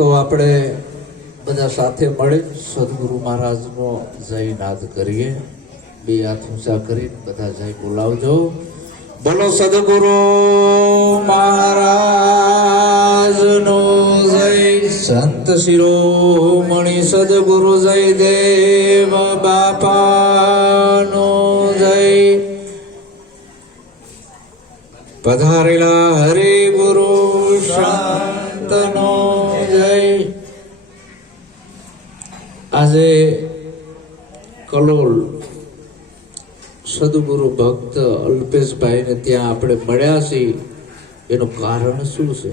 તો આપણે બધા સાથે મળી, સદગુરુ મહારાજનો જય નાદ કરીએ. બે હાથ ઊંચા કરીને બધા જય બોલાવજો. બોલો સદગુરુ મહારાજનો જય. સંત શિરોમણી સદગુરુ જય દેવ બાપાનો જય. પધારેલા હરે કલોલ સદગુરુ ભક્ત અલ્પેશભાઈને ત્યાં આપણે મળ્યા છીએ. એનું કારણ શું છે?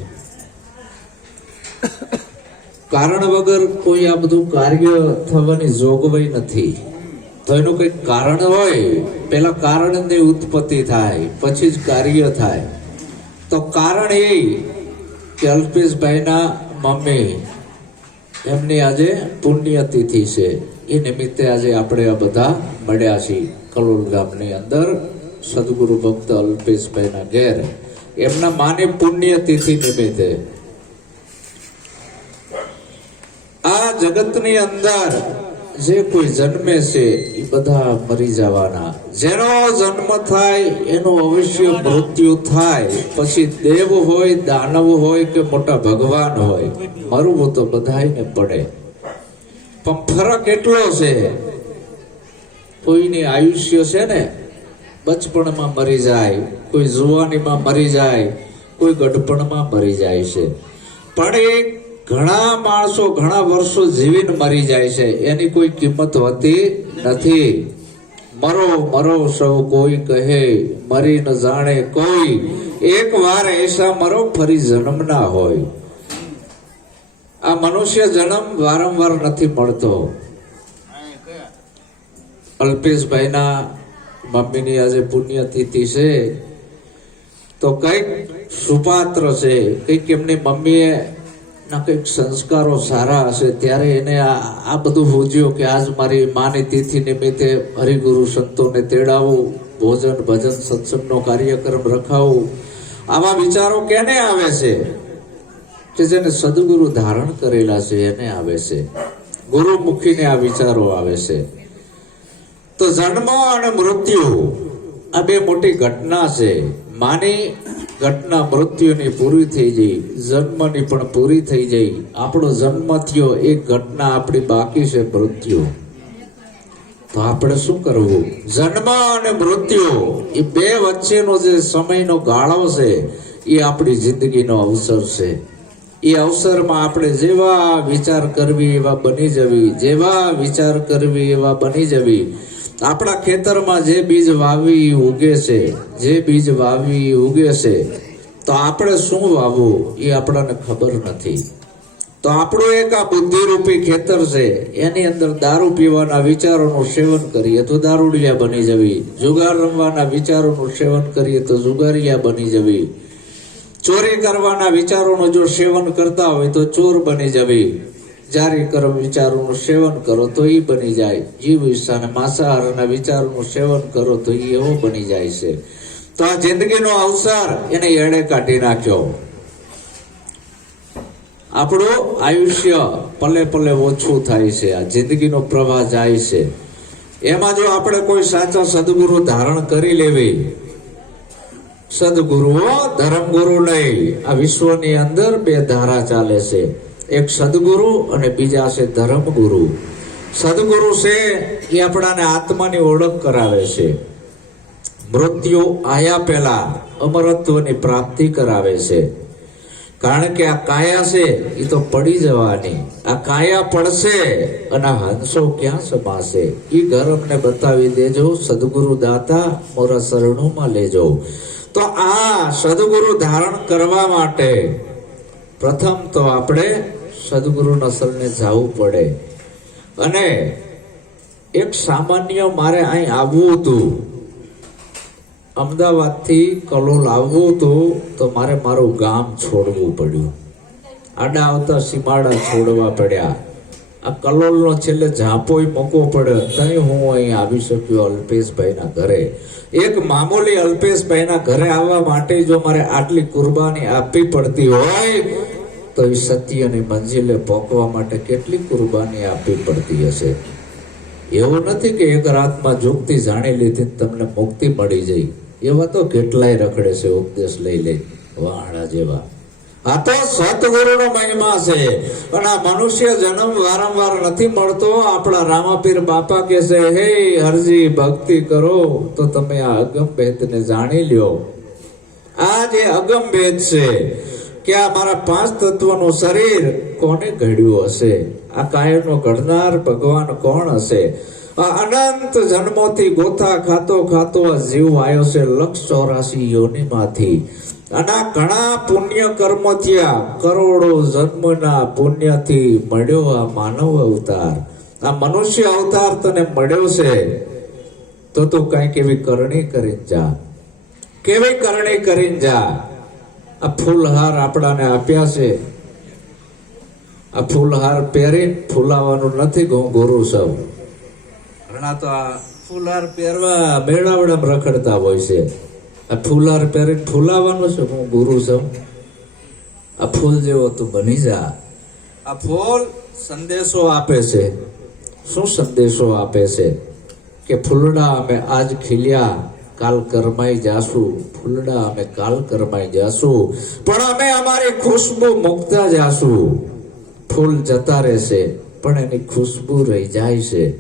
કારણ વગર કોઈ આ બધું કાર્ય થવાની જોગવાઈ નથી. તો એનું કંઈક કારણ હોય, પેલા કારણની ઉત્પત્તિ થાય, પછી જ કાર્ય થાય. તો કારણ એ કે અલ્પેશભાઈના મમ્મી એમની આજે પુણ્યતિથિ છે. એ નિમિત્તે આજે આપણે આ બધા મળ્યા છીએ કલોલ ગામની અંદર સદગુરુ ભક્ત અલ્પેશભાઈના ઘેર. એમના માની પુણ્યતિથિ નિમિત્તે. આ જગતની અંદર જે કોઈ જન્મે છે, એ બધા મરી જવાના. જેનો જન્મ થાય, એનું અવશ્ય મૃત્યુ થાય. પછી દેવ હોય, દાનવ હોય કે મોટા ભગવાન હોય, મરવું તો બધાને પડે. પણ ફરક એટલો છે, કોઈની આયુષ્ય છે ને બચપણમાં મરી જાય, કોઈ જુવાનીમાં મરી જાય, કોઈ ગઢપણમાં મરી જાય છે. પણ એ ઘણા માણસો ઘણા વર્ષો જીવીને મરી જાય છે, એની કોઈ કિંમત હોતી નથી. મરો મરો, સૌ કોઈ કહે, મરી ન જાણે કોઈ. એક વાર એસા મરો, ફરી જન્મ ના હોય. આ મનુષ્ય જન્મ વારંવાર નથી મળતો. અલ્પેશભાઈના મમ્મીની આજે પુણ્યતિથિ છે. તો કંઈક સુપાત્ર છે, કંઈક એમની મમ્મીએ ના કંઈક સંસ્કારો સારા હશે, ત્યારે એને આ બધું ભોજ્યો કે આજ મારી માની તિથિ નિમિત્તે હરિગુરુ સંતોને તેડાવું, ભોજન ભજન સત્સંગનો કાર્યક્રમ રખાવું. આવા વિચારો કેને આવે છે? કે જેને સદગુરુ ધારણ કરેલા છે એને આવે છે. ગુરુમુખીને આ વિચારો આવે છે. તો જન્મ અને મૃત્યુ આ બે મોટી ઘટના છે. માની ઘટના મૃત્યુની પૂરી થઈ જઈ, જન્મની પણ પૂરી થઈ જઈ. આપણો જન્મ થયો એક ઘટના આપણી બાકી છે મૃત્યુ. તો આપણે શું કરવું? જન્મ અને મૃત્યુ એ બે વચ્ચેનો જે સમયનો ગાળો છે, એ આપણી જિંદગીનો અવસર છે. એ અવસરમાં આપણે જેવા વિચાર કરવી એવા બની જવી, જેવા વિચાર કરવી એવા બની જવી. આપણા ખેતરમાં જે બીજ વાવી ઉગે છે, જે બીજ વાવી ઉગે છે, તો આપણે શું વાવવું એ આપણને ખબર નથી. તો આપણું એક આ બુદ્ધિરૂપી ખેતર છે, એની અંદર દારૂ પીવાના વિચારોનું સેવન કરીએ તો દારૂડિયા બની જવી. જુગાર રમવાના વિચારોનું સેવન કરીએ તો જુગારિયા બની જવી. ચોરી કરવાના વિચારોનું જો સેવન કરતા હોય તો ચોર બની જવી. જારી કર્મ વિચારોનું સેવન કરો તો એ બની જાય. જીવ અને માંસાહારના વિચારોનું સેવન કરો તો એ એવો બની જાય છે. તો આ જિંદગીનો અવસર એને એડે કાઢી નાખ્યો. આપણું આયુષ્ય પલે પલે ઓછું થાય છે. આ જિંદગીનો પ્રવાહ જાય છે. એમાં જો આપણે કોઈ સાચા સદગુરુ ધારણ કરી લેવી સદગુરુઓ ધર્મગુરુ નહીં. આ વિશ્વની અંદર બે ધારા ચાલે છે. એક સદગુરુ અને બીજા છે ધર્મગુરુ. સદગુરુ છે એ આપણાને આત્માની ઓળખ કરાવે છે. મૃત્યુ આયા પહેલા અમરત્વની પ્રાપ્તિ કરાવે છે. કારણ કે આ કાયા છે, એ તો પડી જવાની. આ કાયા પડશે અને હંસો ક્યાં સમાશે? એ ઘર અમને બતાવી દેજો. સદગુરુ દાતા મોરા શરણોમાં લેજો. તો આ સદગુરુ ધારણ કરવા માટે પ્રથમ તો આપણે સદગુરુ નસલને જવું પડે. અને એક સામાન્ય મારે અહીં આવવું હતું. અમદાવાદથી કલોલ આવવું હતું, તો મારે મારું ગામ છોડવું પડ્યું. આડા આવતા સીમાડા છોડવા પડ્યા. આ કલોલનો છેલ્લે ઝાંપોય મૂકવો પડ્યો તઈ હું અહીં આવી શક્યો અલ્પેશભાઈના ઘરે. એક મામૂલી અલ્પેશભાઈના ઘરે આવવા માટે જો મારે આટલી કુરબાની આપવી પડતી હોય તો એ સત્યની મંજિલે પહોંચવા માટે કેટલી કુરબાની આપવી પડતી હશે? એવું નથી કે એક રાતમાં જોગતી જાણી લીધી તમને મુક્તિ મળી જઈ એવા તો કેટલાય રખડે છે ઉપદેશ લઈ લઈ વાહણા જેવા. આ તો સતગુરુનો મહિમા છે. પણ આ મનુષ્ય જન્મ વારંવાર નથી મળતો. આપણા રામાપીર બાપા કે છે, હે હરજી, ભક્તિ કરો. તો તમે આ અગમ ભેદને જાણી લ્યો. આ જે અગમ ભેદ છે કે આ મારા પાંચ તત્વનું શરીર કોને ઘડ્યું હશે? આ કાયનો ઘડનાર ભગવાન કોણ હશે? આ અનંત જન્મોથી ગોથા ખાતો ખાતો આ જીવ આવ્યો છે લક્ષ ચોરાસી યોનિમાંથી. અને ઘણા પુણ્ય કર્મ થયા. કરોડો જન્મના પુણ્યથી મળ્યો આ માનવ અવતાર. આ મનુષ્ય અવતાર તને મળ્યો છે. તો તું કંઈક એવી કરણી કરીને જા. કેવી કરણી કરીને જા? આ ફૂલહાર આપણાને આપ્યા છે. આ ફૂલહાર પહેરીને ફૂલાવાનું નથી ગુરુ સૌ ઘણા તો આ ફૂલહાર પહેરવા મેળાવડા રખડતા હોય છે. આ ફૂલાર પહેરીને ફૂલાવાનું છે, હું ગુરુ છું. આ ફૂલ જેવો તું બની જા. આ ફૂલ સંદેશો આપે છે. શું સંદેશો આપે છે? કે ફૂલડા અમે આજ ખીલ્યા, કાલ કરમાઈ જાશું. ફૂલડા અમે કાલ કરમાઈ જાશું. પણ અમે અમારી ખુશ્બુ મુકતા જાશું. ફૂલ જતા રહેશે, પણ એની ખુશ્બુ રહી જાય છે.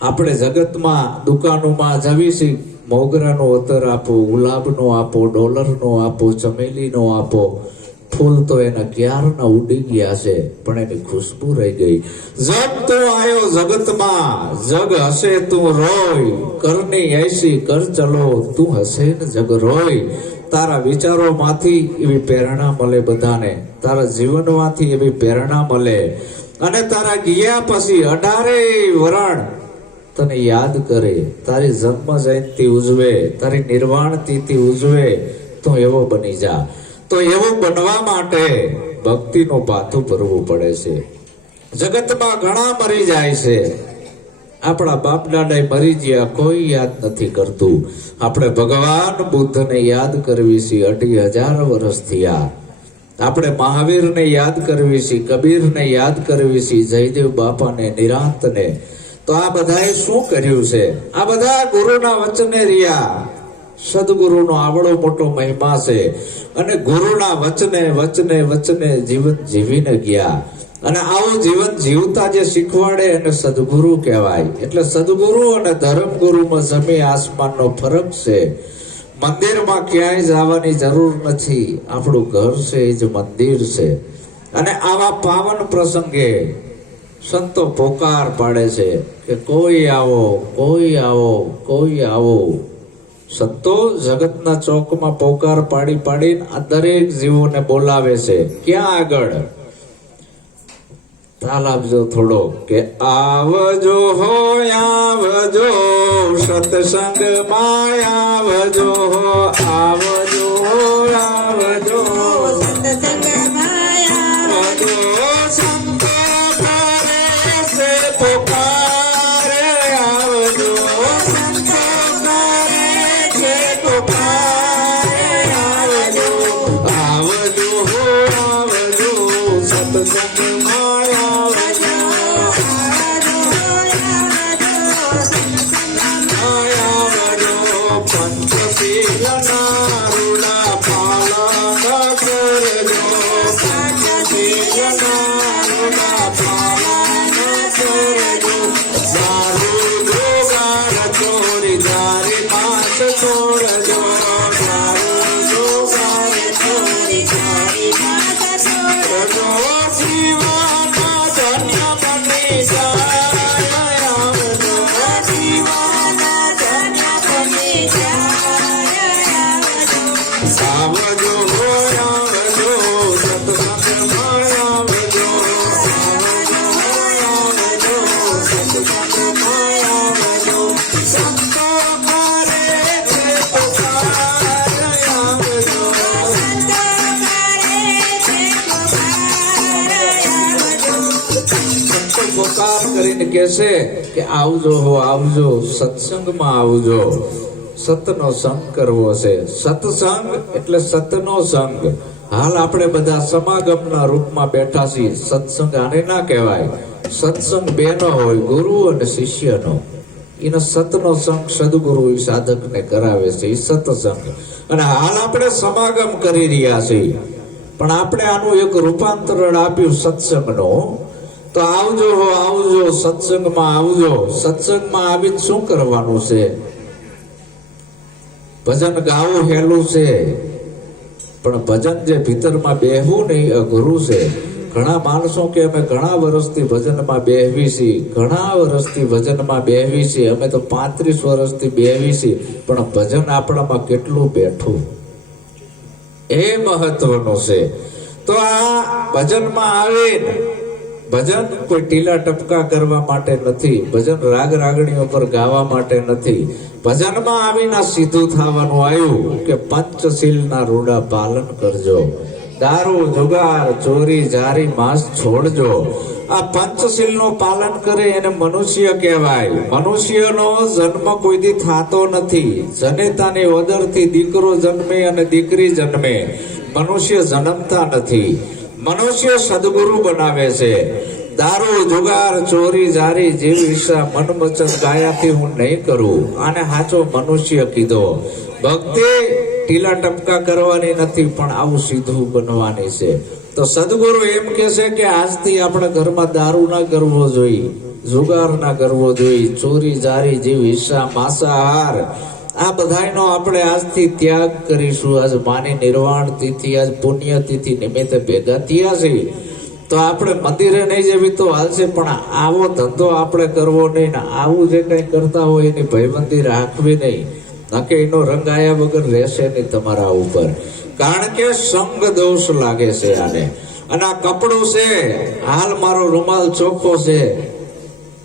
આપણે જગતમાં, દુકાનોમાં જવી છીએ મોગરાનો અતર આપો, ગુલાબનો આપો, ડોલરનો આપો, ચમેલીનો આપો. ફૂલ તો એના ક્યારના ઉડી ગયા છે, પણ એની ખુશ્બુ રહી ગઈ. જગ તો આવ્યો જગતમાં, જગ હશે તું રોય. કરની એસી કર ચલો, તું હશે ને જગ રોય. તારા વિચારોમાંથી એવી પ્રેરણા મળે બધાને. તારા જીવનમાંથી એવી પ્રેરણા મળે. અને તારા ગયા પછી અઢારે વરણ તને યાદ કરે, તારી જન્મ જયંતિ ઉજવે, તારી નિર્વાણ તિથિ ઉજવે, તો એવો બની જા. તો એવો બનવા માટે ભક્તિનું પાથું ભરવું પડે છે. જગતમાં ઘણા મરી જાય છે. આપણા બાપ દાદા મરી ગયા, કોઈ યાદ નથી કરતું. આપણે ભગવાન બુદ્ધને યાદ કરવી છે, અઢી હજાર વર્ષ થયા. આપણે મહાવીરને યાદ કરવી છે, કબીરને યાદ કરવી છે, જયદેવ બાપાને, નિરાંતને તો આ બધાએ શું કર્યું છે? આ બધા ગુરુના વચને રહ્યા. સદગુરુનો આવડો મોટો મહિમા છે. અને ગુરુના વચને વચને વચને જીવન જીવીને ગયા. અને આવું જીવન જીવતા જે શીખવાડે એને સદગુરુ કહેવાય. એટલે સદગુરુ અને ધર્મગુરુમાં જમી આસમાનનો ફરક છે. મંદિરમાં ક્યાંય જવાની જરૂર નથી. આપણું ઘર છે એ જ મંદિર છે. અને આવા પાવન પ્રસંગે સંતો પોકાર પાડે છે કે કોઈ આવો કોઈ આવો કોઈ આવો. સંતો જગતના ચોકમાં પોકાર પાડી પાડીને આ દરેક જીવોને બોલાવે છે. ક્યાં આગળ? તાલ આપજો થોડો કે આવજો હો આવજો. સત્સંગમાં આવજો. હો આવજો. સંતો પોકાર કરીને કહેશે કે આવજો હો, આવજો, સત્સંગમાં આવજો. સતનો સંગ કરવો છે. સત્સંગ એટલે સતનો સંગ. હાલ આપણે બધા સમાગમના રૂપમાં બેઠા છીએ. સત્સંગ આને ના કહેવાય. સત્સંગ બેનો હોય, ગુરુ અને શિષ્યનો. એનો સતનો સંગ સદગુરુ સાધકને કરાવે છે. એ સત્સંગ. અને હાલ આપણે સમાગમ કરી રહ્યા છીએ. પણ આપણે આનું એક રૂપાંતરણ આપ્યું સત્સંગનો. તો આવજો આવજો, સત્સંગમાં આવજો. સત્સંગમાં આવીને શું કરવાનું છે? ભજન ગાવું હેલું છે. પણ ભજન જે ભીતરમાં બેહવું નહીં, અઘરું છે. ઘણા માણસો કે અમે ઘણા વર્ષથી ભજનમાં બેહવી છીએ. ઘણા વર્ષથી ભજનમાં બેહવી છીએ. અમે તો પાંત્રીસ વર્ષથી બેહવી છીએ. પણ ભજન આપણામાં કેટલું બેઠું? એ મહત્વનું છે. તો આ ભજનમાં આવીને ભજન કોઈ ટીલા ટપકા કરવા માટે નથી, ભજન રાગ રાગણીઓ પર ગાવા માટે નથી. ભજનમાં આવીને સીધું થવાનું આવ્યું કે પંચશીલના રૂડા પાલન કરજો. દારૂ, જુગાર, ચોરી, જારી, માંસ છોડજો. આ પંચશીલનું પાલન કરે એને મનુષ્ય કહેવાય. મનુષ્યનો જન્મ કોઈ દી થતો નથી. જનેતાની વદરથી દીકરો જન્મે અને દીકરી જન્મે. મનુષ્ય જન્મતા નથી. મનુષ્ય સદગુરુ બનાવે છે. દારૂ, જુગાર, ચોરી, જારી જીવ ઈચ્છા મન વચન ગાયાથી હું નહીં કરું. આને સાચો મનુષ્ય કીધો. ભક્તિ ટીલા ટપકા કરવાની નથી, પણ આવું સીધું બનવાની છે. તો સદગુરુ એમ કે છે કે આજથી આપણા ઘરમાં દારૂ ના કરવો જોઈએ, જુગાર ના કરવો જોઈએ, ચોરી, જારી જેવી ઈચ્છા માંસાહાર આ બધાયનો આપણે આજથી ત્યાગ કરીશું. આજ માની નિર્વાણ તિથિ, આજ પુણ્ય તિથિ નિમિત્તે ભેગા થયા છીએ તો આપણે મંદિરે નહીં જવી તો હાલશે, પણ આવો ધંધો આપણે કરવો નહીં ને આવું જે કંઈ કરતા હોય એની ભયબંધી રાખવી નહીં. નકે એનો રંગ આયા વગર રહેશે નહીં તમારા ઉપર. કારણ કે સંગ દોષ લાગે છે આને. અને આ કપડું છે, હાલ મારો રૂમાલ ચોખ્ખો છે.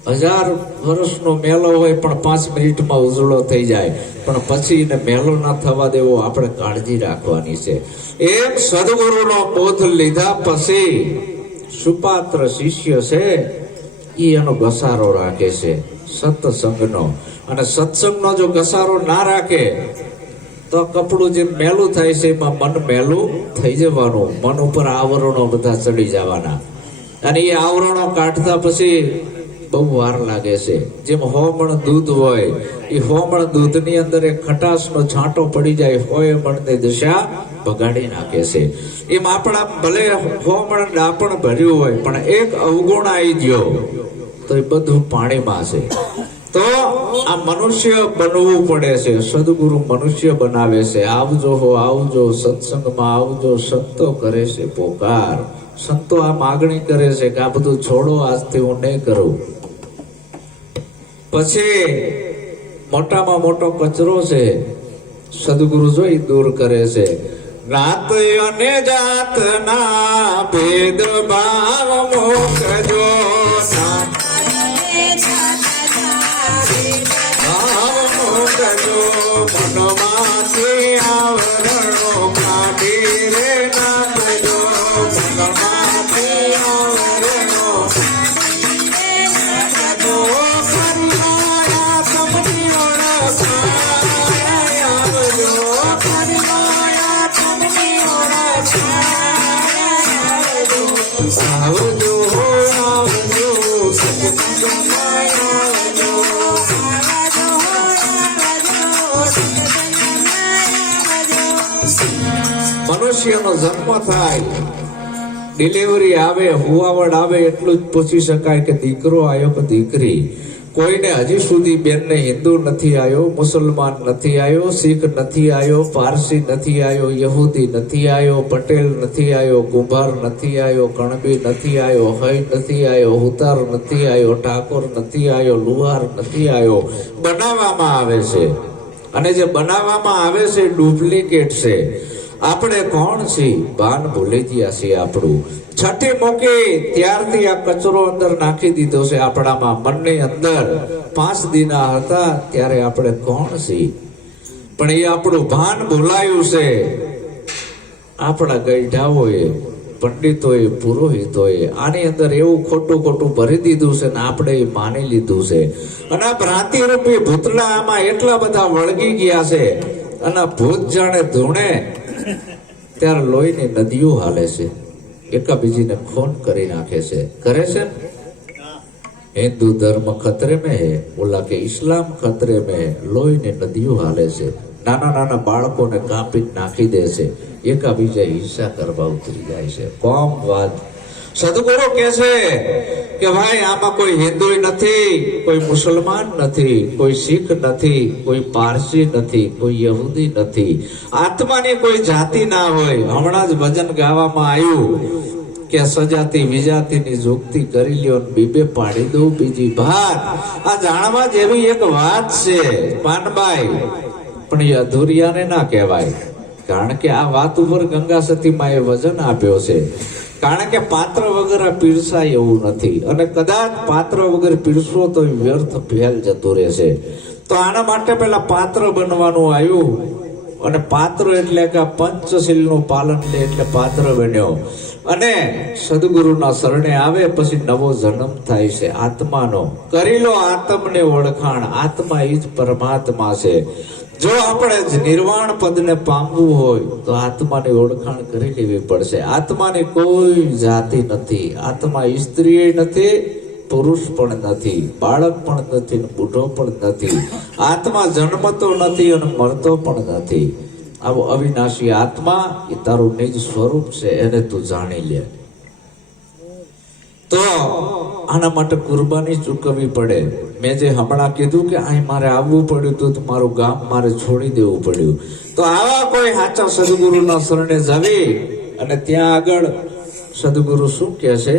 હજાર વર્ષનો મેલો હોય પણ પાંચ મિનિટમાં ઉજળો થઈ જાય. પણ પછી એને મેલો ના થવા દેવો આપણે કાળજી રાખવાની છે. એમ સદગુરુનો બોધ લીધા પછી સુપાત્ર શિષ્ય છે એ એનો ઘસારો રાખે છે, સત્સંગનો. અને સત્સંગનો જો ઘસારો ના રાખે, તો કપડું જે મેલું થાય છે, એમાં મન મેલું થઈ જવાનું. મન ઉપર આવરણો બધા ચડી જવાના. અને એ આવરણો કાઢતા પછી બહુ વાર લાગે છે. જેમ હોમણ દૂધ હોય એ હોમણ દૂધની અંદર એક ખટાશનો છાંટો પડી જાય, હોય મણની દશા બગાડી નાખે છે. એમ આપણા ભલે હોમણ ડાપણ ભર્યું હોય, પણ એક અવગુણ આવી ગયો, તો એ બધું પાણીમાં છે. તો આ મનુષ્ય બનવું પડે છે, સદગુરુ મનુષ્ય બનાવે છે. આવજો હો, આવજો, સત્સંગમાં આવજો, સંતો કરે છે પોકાર. સંતો આ માગણી કરે છે કે આ બધું છોડો, આજથી હું નહીં કરું. પછી મોટામાં મોટો કચરો છે, સદગુરુ જોઈ દૂર કરે છે. રાત અને જાતના ભેદ ભાવ મોકજો. મનુષ્યનો જન્મ થાય ડિલિવરી આવે હુવાવડ આવે એટલું જ પૂછી શકાય કે દીકરો આવ્યો કે દીકરી કોઈને હજી સુધી બેનને હિન્દુ નથી આવ્યો મુસલમાન નથી આવ્યો શીખ નથી આવ્યો પારસી નથી આવ્યો યહૂદી નથી આવ્યો પટેલ નથી આવ્યો કુંભાર નથી આવ્યો કણબી નથી આવ્યો હય નથી આવ્યો હુતાર નથી આવ્યો ઠાકોર નથી આવ્યો લુહાર નથી આવ્યો બનાવવામાં આવે છે અને જે બનાવવામાં આવે છે ડુપ્લિકેટ છે આપણે કોણ છીએ? ભાન ભૂલી ગયા છીએ આપણું. છઠ્ઠી મોકે ત્યારથી આ કચરો અંદર નાખી દીધો છે આપણામાં મનની અંદર. પાંચ દિના હતા ત્યારે આપણે કોણ છીએ? પણ એ આપણું ભાન ભૂલાયું છે. આપણા ગઈઢાઓએ પંડિતોએ, પુરોહિતોએ આની અંદર એવું ખોટું ખોટું ભરી દીધું છે ને આપણે એ માની લીધું છે. અને આ ભ્રાંતિ રૂપી ભૂતળા આમાં એટલા બધા વળગી ગયા છે. અને ભૂત જાણે ધૂણે ત્યારે લોહીની નદીઓ હાલે છે. એકા ખૂન કરી નાખે છે. કરે છે? હિન્દુ ધર્મ ખતરે મેં હે, ઓલા કે ઇસ્લામ ખતરે મેં લોહીની નદીઓ હાલે છે. નાના નાના બાળકોને કાપી નાખી દે છે. એકાબીજા હિંસા કરવા ઉતરી જાય છે. કોમ વાત સદગુરુ કે છે કે ભાઈ, આમાં કોઈ હિન્દુ નથી, કોઈ મુસલમાન નથી, કોઈ શીખ નથી, કોઈ પારસી નથી, કોઈ યહૂદી નથી. આત્માની કોઈ જાતિ ના હોય. હમણાં જ ભજન ગાવામાં આવ્યું કે સજાતી વિજાતીની જોગતી કરી લ્યો બીબે પાડી દઉં બીજી ભાત. આ જાણવા જેવી એક વાત છે, પાનબાઈ. પણ એ અધૂરિયાને ના કહેવાય. કારણ કે આ વાત ઉપર ગંગા સતીમાં એ વજન આપ્યો છે. કારણ કે પાત્ર વગર આ પીરસાય એવું નથી. અને કદાચ પાત્ર વગર પીરસો તો વ્યર્થ ફેલ જતું રહેશે. તો આના માટે પેલા પાત્ર બનવાનું આવ્યું. અને પાત્ર એટલે કે પંચશીલનું પાલન છે એટલે પાત્ર બન્યો. અને સદગુરુના શરણે આવે પછી નવો જન્મ થાય છે આત્માનો. કરી લો આત્મને ઓળખાણ. આત્મા એ જ પરમાત્મા છે. જો આપણે નિર્વાણ પદને પામવું હોય, તો આત્માની ઓળખાણ કરી લેવી પડશે. આત્માની કોઈ જાતિ નથી. આત્મા સ્ત્રી નથી, પુરુષ પણ નથી, બાળક પણ નથી બુઢો પણ નથી. આત્મા જન્મતો નથી અને મરતો પણ નથી. આવો અવિનાશી આત્મા એ તારું નિજ સ્વરૂપ છે, એને તું જાણી લે. તો આના માટે કુરબાની ચૂકવવી પડે. મેં જે હમણાં કીધું કે અહીં મારે આવવું પડ્યું તો મારું ગામ મારે છોડી દેવું પડ્યું. તો આવા કોઈ સાચા સદગુરુના શરણે જવી અને ત્યાં આગળ સદગુરુ શું કહે છે?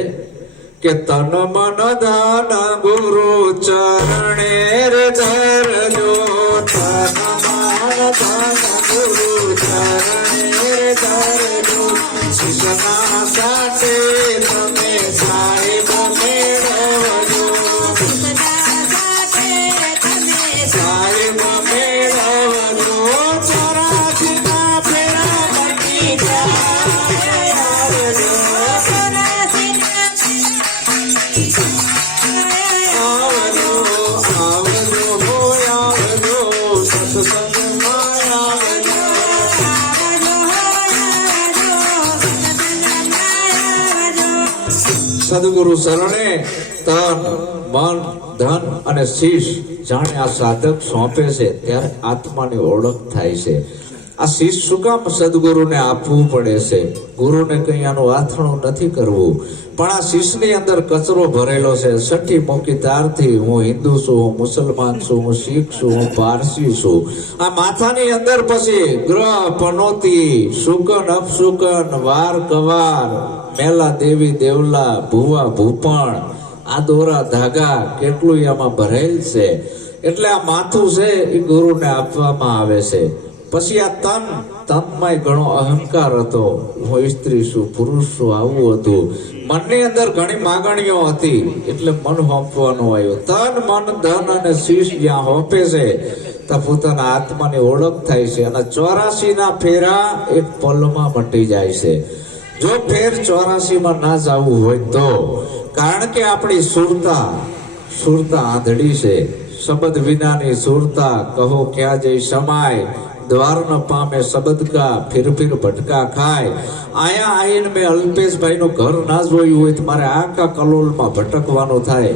કે તન મન ધન ગુરુ ચરણે રે ધરજો તન મન ધન ગુરુ ચરણે રે ધરજો શિષના સાથે તમે સાહેબ મેળવજો સાહેબ મેળવજો ચોરાસીના ફેરા જાય આવજો. આવજો હોય આવજો સત્સંગમાં સદગુરુ શરણે તન, મન, ધન અને શીશ જાણે આ સાધક સોંપે છે, ત્યારે આત્માની ઓળખ થાય છે. આ શીશ શું કામ સદગુરુને આપવું પડે છે? ગુરુને કઈ આનું આથણું નથી કરવું. પણ આ શીશની અંદર કચરો ભરેલો છે. છઠ્ઠી મૂકી હું હિન્દુ છું, હું મુસલમાન છું, હું શીખ છું, હું પારસી છું. આ માથાની અંદર પછી ગ્રહ, પનોતી, શુકન, અપશુકન, વાર કવાર, મેલા દેવી, દેવલા, ભુવા, ભૂપણ આ દોરા ધાગા કેટલું આમાં ભરેલ છે. એટલે આ માથું છે એ ગુરુને આપવામાં આવે છે. પછી આ તન તનમાં ઘણો અહંકાર હતો. હું સ્ત્રી છું, પુરુષ છું, આવું હતું. મનની અંદર ઘણી માગણીઓ હતી, એટલે મન હોંપવાનું આવ્યું. તન, મન, ધન અને શીશ જ્યાં હોંપે છે, ત્યાં પોતાના આત્માની ઓળખ થાય છે અને ચોરાસી ના ફેરા એક પલમાં મટી જાય છે. જો ફેર ચોરાસી માં ના જવું હોય તો, કારણ કે આપણી સુરતા સુરતા આંધળી છે. શબ્દ વિનાની સુરતા કહો ક્યાં જઈ સમાય દ્વાર ન પામે સબદકા ફિર ફિર ભટકા ખાય. આયા આઈને મેં અલ્પેશભાઈ નું ઘર ના જોયું હોય તો મારે આખા કલોલમાં ભટકવાનું થાય.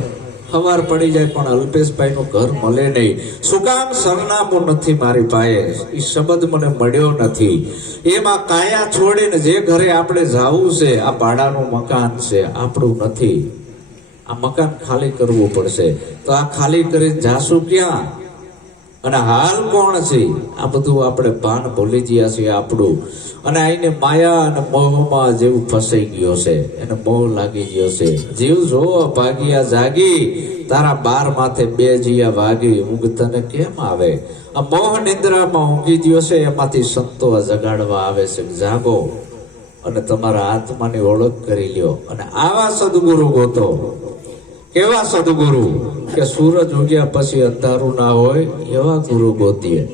સવાર પડી જાય પણ અલ્પેશભાઈ નું ઘર મળે નહીં. શું કામ સરનામું નથી મારી પાસે? એ શબ્દ મને મળ્યો નથી. એમાં કાયા છોડીને જે ઘરે આપણે જાવું છે, આ ભાડાનું મકાન છે, આપણું નથી. આ મકાન ખાલી કરવું પડશે. તો આ ખાલી કરી જાશું ક્યાં? અને હાલ કોણ છે? આ બધું આપણે ભાન ભૂલી ગયા છીએ આપણું. અને આઈને માયા અને મોહમાં જેવું ફસાઈ ગયો છે. એને મોહ લાગી ગયો છે. જીવ જો ભાગિયા જાગી, તારા બાર માથે બે જીયા વાગી. ઊંઘ તને કેમ આવે? આ મોહ નિંદ્રામાં ઊંઘી ગયો છે. એમાંથી સંતો જગાડવા આવે છે. જાગો. અને તમારા આત્માની ઓળખ કરી લ્યો. અને આવા સદગુરુ ગોતો. કેવા સદગુરુ કે સૂરજ ઉગ્યા પછી અંધારું ના હોય, એવા ગુરુ ગોતીએ.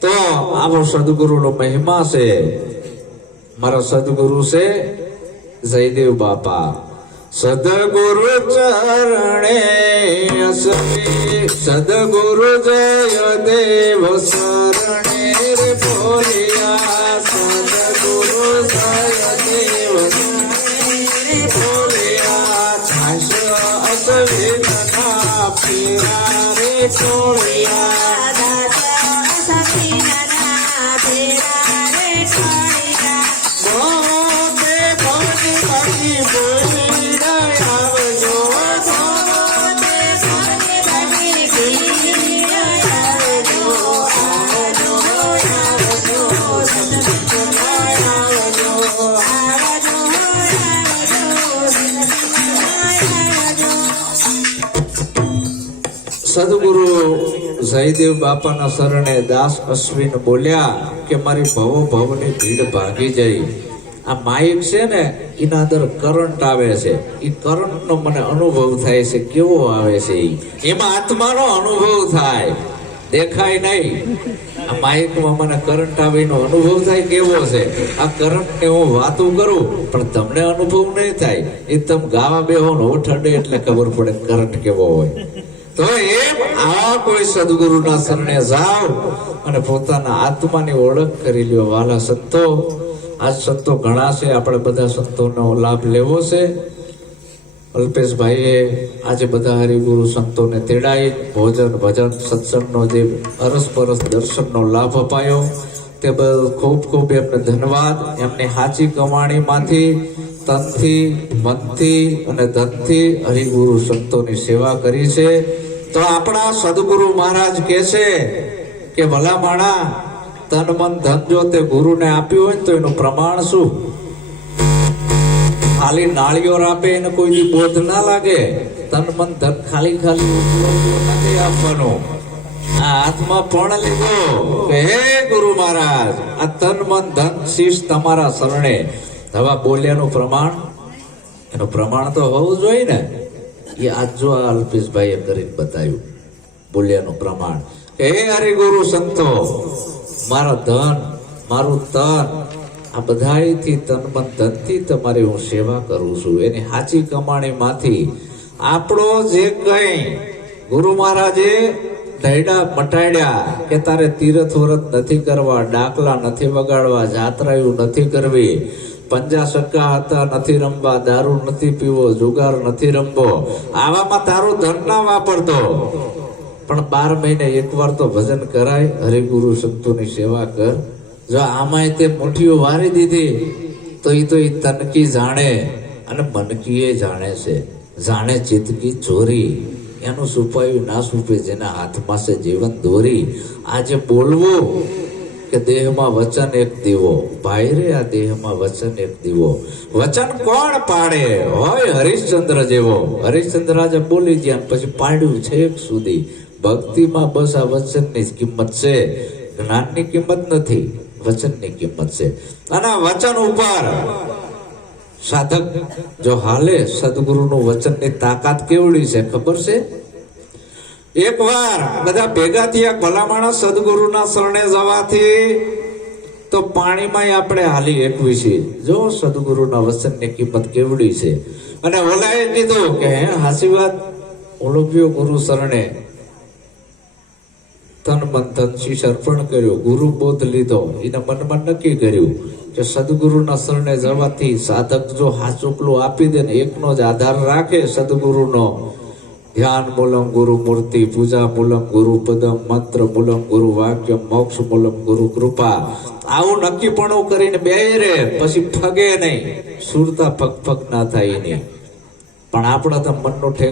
તો આવો સદગુરુનો મહિમા છે. મારા સદગુરુ છે જયદેવ બાપા. સદગુરુ ચરણે સદગુરુ જય દેવ શરણે રે સદગુરુ જય અસવિધના પીરા રે સદગુરુ જયદેવ બાપાના શરણે દાસ અશ્વિન બોલ્યા કે મારી ભવો ભવની ભીડ ભાગી જઈ. આ માઇક છે ને, એના અંદર કરંટ આવે છે. એ કરંટનો મને અનુભવ થાય છે, કેવો આવે છે એમાં આત્માનો અનુભવ થાય. દેખાય નહીં. આ માઇકમાં મને કરંટ આવે, એનો અનુભવ થાય કેવો છે? આ કરંટને હું વાતો કરું, પણ તમને અનુભવ નહીં થાય. એ તમે ગાવા બેહો ને ઠંડે એટલે ખબર પડે કરંટ કેવો હોય. તો એમ આવા કોઈ સદગુરુના શરણે જાઓ અને પોતાના આત્માની ઓળખ કરી લ્યો. વાલા સંતો આજ સંતો ઘણા છે આપણે બધા સંતોનો લાભ લેવો છે. અલ્પેશભાઈએ આજે બધા હરિગુરુ સંતોને તેડાઈ ભોજન, ભજન, સત્સંગનો જે અરસપરસ દર્શનનો લાભ અપાયો, તે બદલ ખૂબ ખૂબ એમને ધન્યવાદ. એમની સાચી કમાણીમાંથી, તનથી, મનથી અને ધનથી હરિગુરુ સંતોની સેવા કરી છે. તો આપણા સદગુરુ મહારાજ કે છે કે, ભલા માણા, તન મન ધન જો તે ગુરુને આપ્યું હોય ને તો એનું પ્રમાણ શું? ખાલી નાળીઓ આપે એને કોઈ બોધ ના લાગે. તન મન ધન ખાલી ખાલી નથી આપવાનો. આ હાથમાં પણ લીધો કે, હે ગુરુ મહારાજ, આ તન મન ધન શીશ તમારા શરણે. હવે બોલ્યાનું પ્રમાણ, એનું પ્રમાણ તો હોવું જોઈએ ને. એ આજ જો આ અલ્પેશભાઈએ કરીને બતાવ્યું, બોલ્યાનું પ્રમાણ હે હરિગુરુ સંતો, મારા ધન, મારું તન, આ બધાયથી તન મન ધનથી તમારી હું સેવા કરું છું. એની સાચી કમાણીમાંથી આપણો જે કઈ ગુરુ મહારાજે ઢૈડા મટાડ્યા, કે તારે તીરથ વ્રત નથી કરવા, ડાકલા નથી વગાડવા, જાત્રાયું નથી કરવી પંજા સક્કા હતા, નથી રમવા, દારૂ નથી પીવો, જુગાર નથી રમવો. આવામાં તારું ધન ના વાપરતો. પણ બાર મહિને એકવાર તો ભજન કરાય, હરિગુરુ સંતોની સેવા કર. જો આમાંય તે મુઠ્ઠીઓ વારી દીધી, તો એ તો એ તનકી જાણે અને મનકીએ જાણે છે. જાણે ચિતકી ચોરી. એનું સુપાયું ના સુપે જેના હાથમાં છે જીવન દોરી. આજે બોલવું કે દેહમાં વચન, એક દીવો. ભાઈ રે આ દેહમાં વચન, એક દીવો. વચન કોણ પાડે? હોય હરિશ્ચંદ્ર જેવો. હરિશ્ચંદ્ર આજે બોલી ગયા પછી પાડ્યું છે એક સુધી. ભક્તિમાં બસ આ વચનની કિંમત છે. જ્ઞાનની કિંમત નથી, વચનની કિંમત છે. અને વચન ઉપર સાધક જો હાલે, સદગુરુનું વચનની તાકાત કેવડી છે, ખબર છે? એકવાર બધા ભેગા થયા ભલા માણસ સદગુરુના શરણે જવાથી, તો પાણીમાં આપણે હાલી એકવી છે જો સદગુરુના વચનની કિંમત કેવડી છે? અને ઓલાએ કીધું કે, હે હાસી વાત ઓલો ગુરુ શરણે. તન મન તન શીશ અર્પણ કર્યો, ગુરુ બોધ લીધો. એને મનમાં નક્કી કર્યું કે સદગુરુના શરણે જવાથી સાધક જો હાચુકલું આપી દે ને એકનો જ આધાર રાખે સદગુરુનો ધ્યાન મૂલમ ગુરુ મૂર્તિ પૂજા મૂલમ ગુરુ પદમ મંત્ર મૂલમ ગુરુ વાક્ય મોક્ષ મૂલમ ગુરુ કૃપા આવું નક્કીપણું કરીને બે રે, પછી ફગે નહીં. સુરતા ફગ ફગ ના થાય એની. પણ આપણા તો મનનો ઠેક